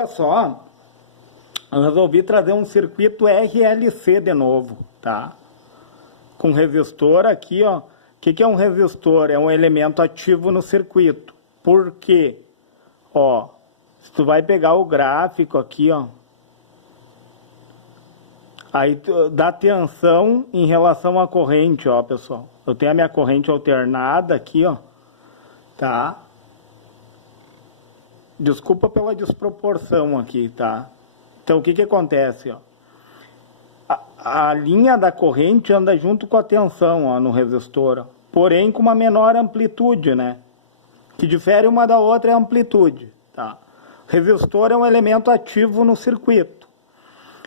olha só, eu resolvi trazer um circuito RLC de novo, tá? Com resistor aqui, ó. O que é um resistor? É um elemento ativo no circuito. Por quê? Ó, se tu vai pegar o gráfico aqui, ó, aí dá tensão em relação à corrente, ó, pessoal. Eu tenho a minha corrente alternada aqui, ó, tá? Desculpa pela desproporção aqui, tá? Então, o que acontece, ó? A linha da corrente anda junto com a tensão, ó, no resistor, ó, porém com uma menor amplitude, né? Que difere uma da outra é a amplitude, tá? Resistor é um elemento ativo no circuito.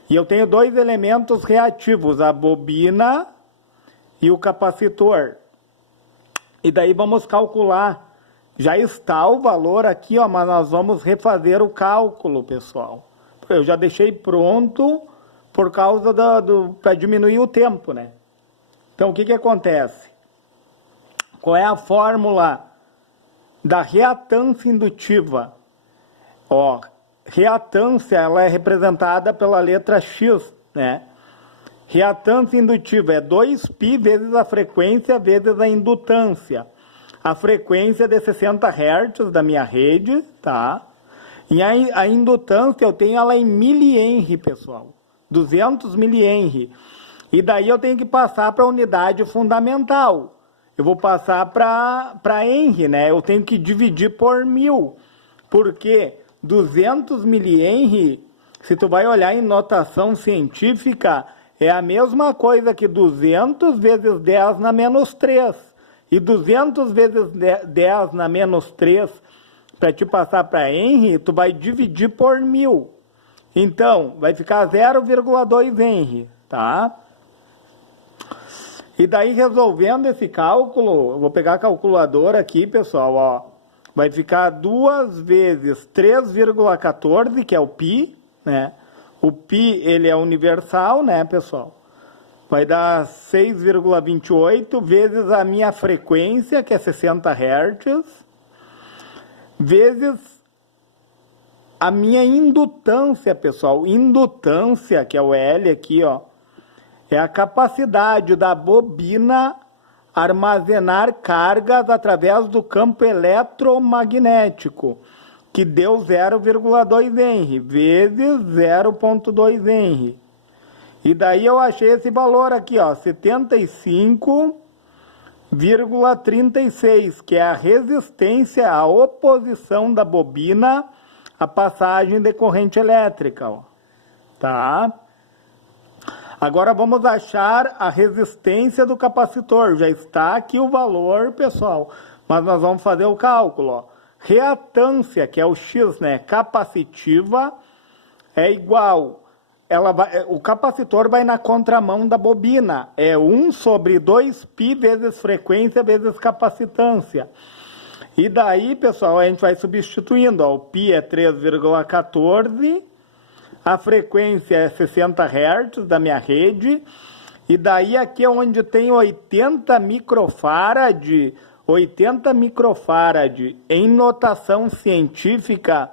E eu tenho dois elementos reativos, a bobina e o capacitor. E daí vamos calcular. Já está o valor aqui, ó, mas nós vamos refazer o cálculo, pessoal. Eu já deixei pronto por causa para diminuir o tempo, né? Então, o que acontece? Qual é a fórmula da reatância indutiva? Ó, reatância, ela é representada pela letra X, né? Reatância indutiva é 2π vezes a frequência vezes a indutância. A frequência é de 60 Hz da minha rede, tá? E a indutância eu tenho ela em milihenry, pessoal. 200 milihenry. E daí eu tenho que passar para a unidade fundamental. Eu vou passar para Henry, né? Eu tenho que dividir por 1000. Porque 200 milihenry, se tu vai olhar em notação científica, é a mesma coisa que 200 vezes 10 na menos 3. E 200 vezes 10 na menos 3, para te passar para Henry, tu vai dividir por 1000. Então, vai ficar 0,2 Henry, tá? E daí, resolvendo esse cálculo, eu vou pegar a calculadora aqui, pessoal, ó. Vai ficar 2 vezes 3,14, que é o π, né? O π, ele é universal, né, pessoal? Vai dar 6,28 vezes a minha frequência, que é 60 Hz, vezes a minha indutância, pessoal. Indutância, que é o L aqui, ó, é a capacidade da bobina armazenar cargas através do campo eletromagnético, que deu 0,2 Henry, vezes 0,2 Henry. E daí eu achei esse valor aqui, ó, 75,36, que é a resistência à oposição da bobina à passagem de corrente elétrica, ó. Tá? Agora vamos achar a resistência do capacitor. Já está aqui o valor, pessoal, mas nós vamos fazer o cálculo, ó. Reatância, que é o X, né, capacitiva, é igual... o capacitor vai na contramão da bobina. É 1 sobre 2π vezes frequência vezes capacitância. E daí, pessoal, a gente vai substituindo. Ó, o π é 3,14. A frequência é 60 Hz da minha rede. E daí aqui é onde tem 80 microfarad. 80 microfarad em notação científica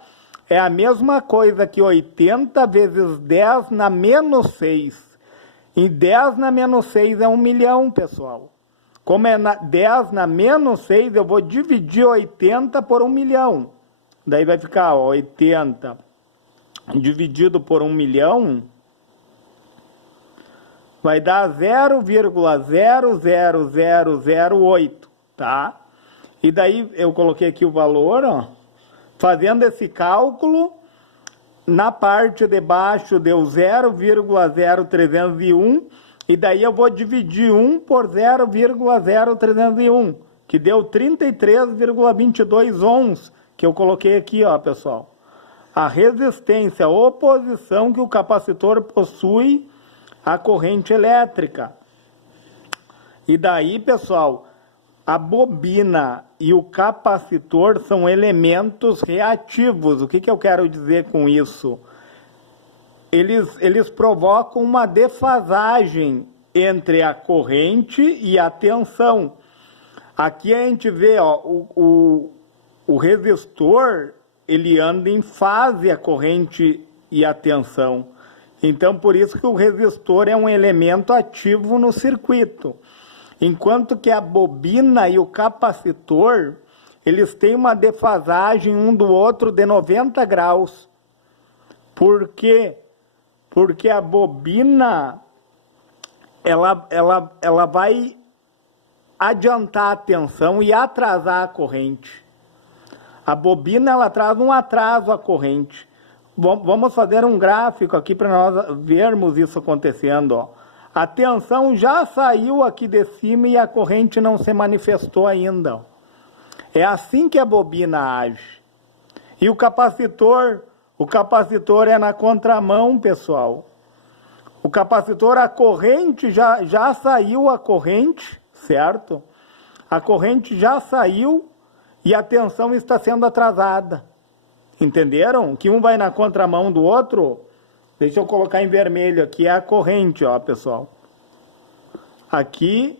é a mesma coisa que 80 vezes 10 na menos 6. E 10 na menos 6 é 1 milhão, pessoal. Como é 10 na menos 6, eu vou dividir 80 por 1 milhão. Daí vai ficar, ó, 80 dividido por 1 milhão, vai dar 0,00008, tá? E daí eu coloquei aqui o valor, ó. Fazendo esse cálculo, na parte de baixo deu 0,0301, e daí eu vou dividir 1 por 0,0301, que deu 33,22 ohms, que eu coloquei aqui, ó, pessoal. A resistência, a oposição que o capacitor possui à corrente elétrica. E daí, pessoal, a bobina e o capacitor são elementos reativos. O que eu quero dizer com isso? Eles provocam uma defasagem entre a corrente e a tensão. Aqui a gente vê, ó, o resistor, ele anda em fase, a corrente e a tensão. Então, por isso que o resistor é um elemento ativo no circuito. Enquanto que a bobina e o capacitor, eles têm uma defasagem um do outro de 90 graus. Por quê? Porque a bobina, ela vai adiantar a tensão e atrasar a corrente. A bobina, ela traz um atraso à corrente. Vamos fazer um gráfico aqui para nós vermos isso acontecendo. Ó. A tensão já saiu aqui de cima e a corrente não se manifestou ainda. Ó. É assim que a bobina age. E o capacitor é na contramão, pessoal. O capacitor, a corrente, já saiu a corrente, certo? A corrente já saiu e a tensão está sendo atrasada. Entenderam? Que um vai na contramão do outro. Deixa eu colocar em vermelho aqui, é a corrente, ó, pessoal. Aqui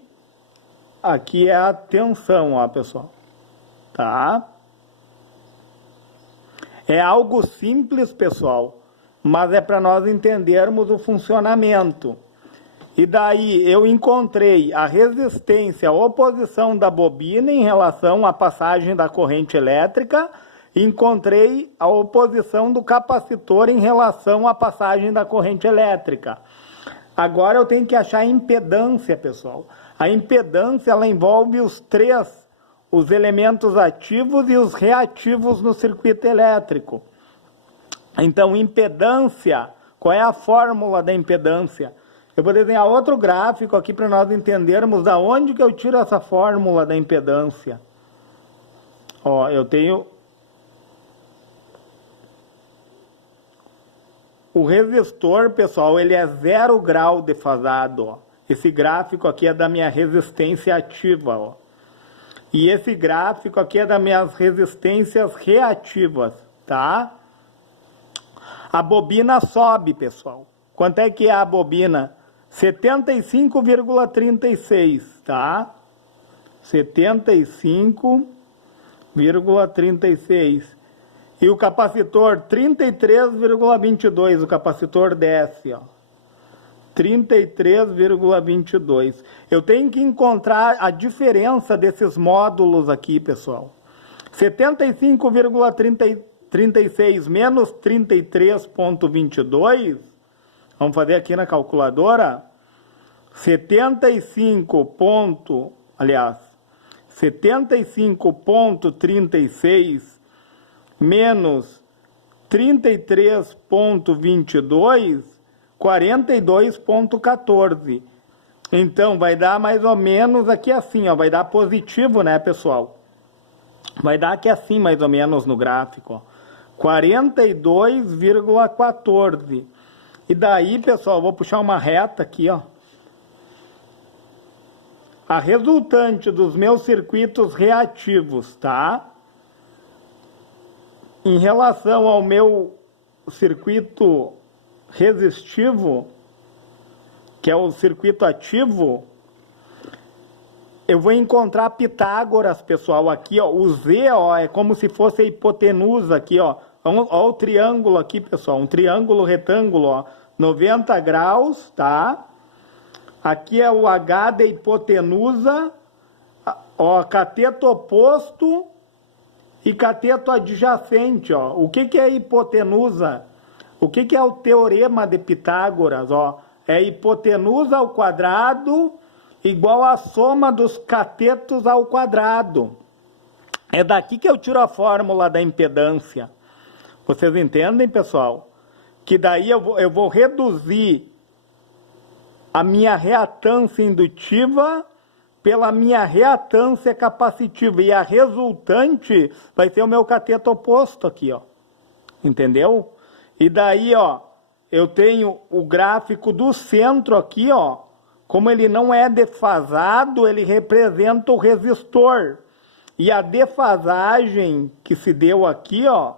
é a tensão, ó, pessoal. Tá? É algo simples, pessoal, mas é para nós entendermos o funcionamento. E daí eu encontrei a resistência, a oposição da bobina em relação à passagem da corrente elétrica, e encontrei a oposição do capacitor em relação à passagem da corrente elétrica. Agora eu tenho que achar a impedância, pessoal. A impedância, ela envolve os elementos ativos e os reativos no circuito elétrico. Então, impedância, qual é a fórmula da impedância? Eu vou desenhar outro gráfico aqui para nós entendermos da onde que eu tiro essa fórmula da impedância. Ó, eu tenho o resistor, pessoal, ele é 0 grau defasado. Ó. Esse gráfico aqui é da minha resistência ativa. Ó. E esse gráfico aqui é das minhas resistências reativas, tá? A bobina sobe, pessoal. Quanto é que é a bobina? 75,36, tá? 75,36. E o capacitor 33,22, o capacitor desce, ó. 33,22. Eu tenho que encontrar a diferença desses módulos aqui, pessoal. 75,36 menos 33,22. Vamos fazer aqui na calculadora. 75,36 menos 33,22, 42,14. Então, vai dar mais ou menos aqui assim, ó, vai dar positivo, né, pessoal? Vai dar aqui assim, mais ou menos, no gráfico, ó. 42,14. E daí, pessoal, vou puxar uma reta aqui, ó. A resultante dos meus circuitos reativos, tá? Em relação ao meu circuito resistivo, que é o circuito ativo, eu vou encontrar Pitágoras, pessoal, aqui, ó, o Z, ó, é como se fosse a hipotenusa aqui, ó, ó o triângulo aqui, pessoal, um triângulo retângulo, ó, 90 graus, tá? Aqui é o H da hipotenusa, ó, cateto oposto e cateto adjacente, ó. O que é hipotenusa? O que é o teorema de Pitágoras, ó? É hipotenusa ao quadrado igual a soma dos catetos ao quadrado. É daqui que eu tiro a fórmula da impedância. Vocês entendem, pessoal? Que daí eu vou reduzir a minha reatância indutiva pela minha reatância capacitiva. E a resultante vai ser o meu cateto oposto aqui, ó. Entendeu? E daí, ó, eu tenho o gráfico do centro aqui, ó. Como ele não é defasado, ele representa o resistor. E a defasagem que se deu aqui, ó,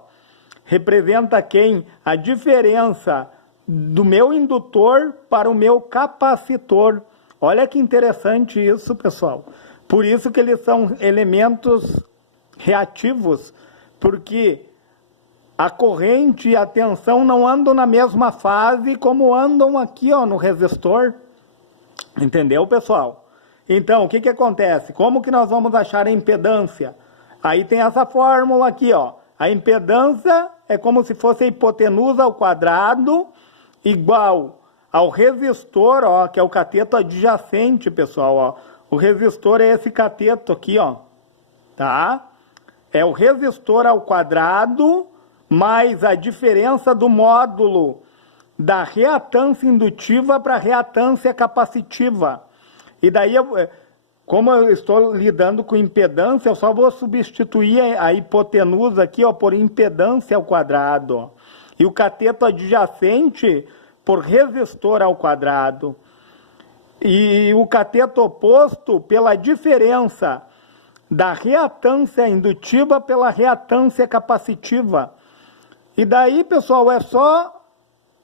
representa quem? A diferença do meu indutor para o meu capacitor. Olha que interessante isso, pessoal. Por isso que eles são elementos reativos, porque a corrente e a tensão não andam na mesma fase como andam aqui, ó, no resistor. Entendeu, pessoal? Então, o que acontece? Como que nós vamos achar a impedância? Aí tem essa fórmula aqui, ó. A impedância é como se fosse a hipotenusa ao quadrado igual ao resistor, ó, que é o cateto adjacente, pessoal, ó. O resistor é esse cateto aqui, ó, tá? É o resistor ao quadrado mais a diferença do módulo da reatância indutiva para a reatância capacitiva. E daí, como eu estou lidando com impedância, eu só vou substituir a hipotenusa aqui, ó, por impedância ao quadrado, ó. E o cateto adjacente por resistor ao quadrado. E o cateto oposto pela diferença da reatância indutiva pela reatância capacitiva. E daí, pessoal, é só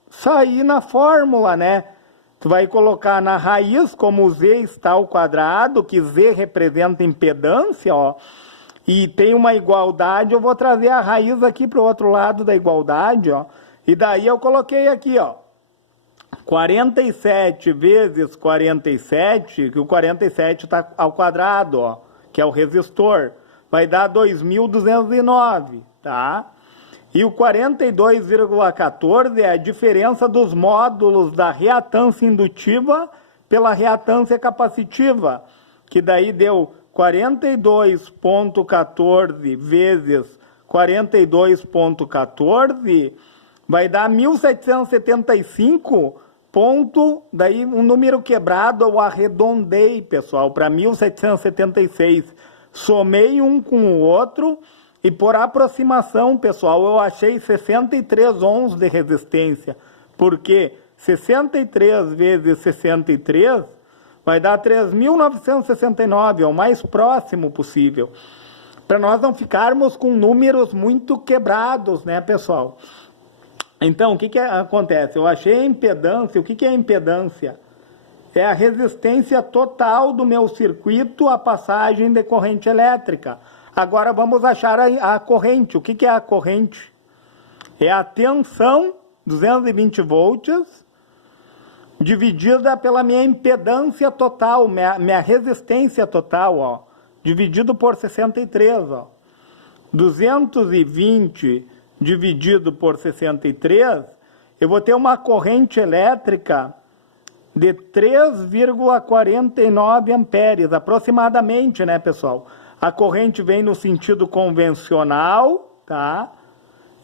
sair na fórmula, né? Tu vai colocar na raiz, como Z está ao quadrado, que Z representa impedância, ó, e tem uma igualdade, eu vou trazer a raiz aqui para o outro lado da igualdade, ó, e daí eu coloquei aqui, ó, 47 vezes 47, que o 47 está ao quadrado, ó, que é o resistor, vai dar 2.209, tá? E o 42,14 é a diferença dos módulos da reatância indutiva pela reatância capacitiva, que daí deu 42,14 vezes 42,14, vai dar 1.775 ponto, daí um número quebrado eu arredondei, pessoal, para 1.776. Somei um com o outro e por aproximação, pessoal, eu achei 63 ohms de resistência, porque 63 vezes 63 vai dar 3.969, é o mais próximo possível, para nós não ficarmos com números muito quebrados, né, pessoal? Então, o que acontece? Eu achei a impedância. O que é a impedância? É a resistência total do meu circuito à passagem de corrente elétrica. Agora vamos achar a corrente. O que é a corrente? É a tensão, 220 volts, dividida pela minha impedância total, minha resistência total, ó, dividido por 63, ó. 220 dividido por 63, eu vou ter uma corrente elétrica de 3,49 amperes, aproximadamente, né, pessoal? A corrente vem no sentido convencional, tá?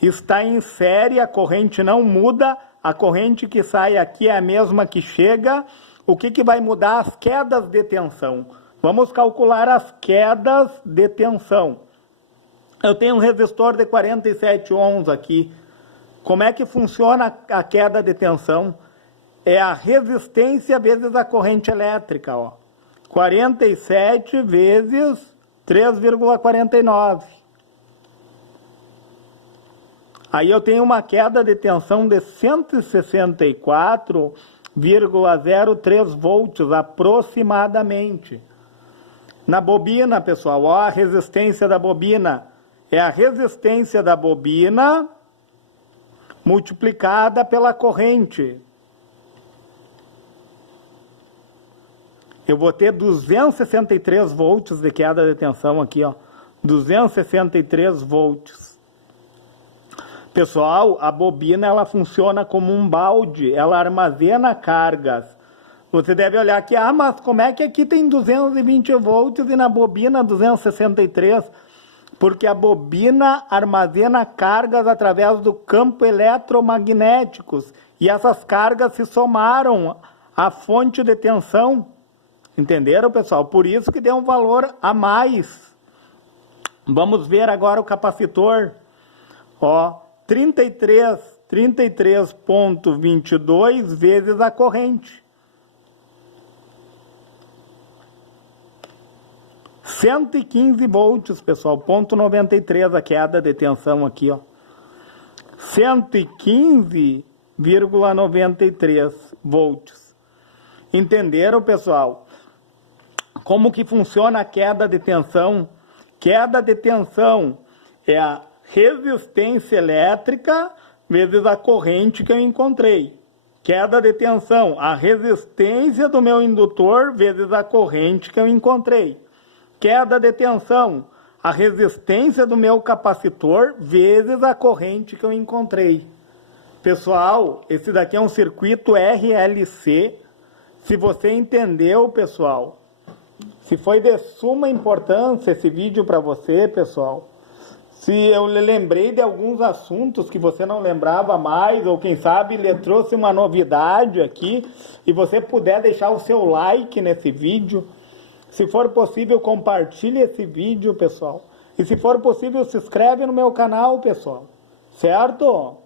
Está em série, a corrente não muda, a corrente que sai aqui é a mesma que chega. O que vai mudar? As quedas de tensão. Vamos calcular as quedas de tensão. Eu tenho um resistor de 47 ohms aqui. Como é que funciona a queda de tensão? É a resistência vezes a corrente elétrica, ó. 47 vezes 3,49. Aí eu tenho uma queda de tensão de 164,03 volts aproximadamente. Na bobina, pessoal, ó, a resistência da bobina é a resistência da bobina multiplicada pela corrente. Eu vou ter 263 volts de queda de tensão aqui, ó. 263 volts. Pessoal, a bobina ela funciona como um balde, ela armazena cargas. Você deve olhar aqui, mas como é que aqui tem 220 volts e na bobina 263? Porque a bobina armazena cargas através do campo eletromagnéticos e essas cargas se somaram à fonte de tensão. Entenderam, pessoal? Por isso que deu um valor a mais. Vamos ver agora o capacitor. Ó, 33,22 vezes a corrente. 115 volts, pessoal, 0,93 a queda de tensão aqui, ó. 115,93 volts. Entenderam, pessoal? Como que funciona a queda de tensão? Queda de tensão é a resistência elétrica vezes a corrente que eu encontrei. Queda de tensão, a resistência do meu indutor vezes a corrente que eu encontrei. Queda de tensão, a resistência do meu capacitor vezes a corrente que eu encontrei. Pessoal, esse daqui é um circuito RLC. Se você entendeu, pessoal, se foi de suma importância esse vídeo para você, pessoal, se eu lhe lembrei de alguns assuntos que você não lembrava mais, ou quem sabe lhe trouxe uma novidade aqui, e você puder deixar o seu like nesse vídeo, se for possível, compartilhe esse vídeo, pessoal. E se for possível, se inscreve no meu canal, pessoal. Certo?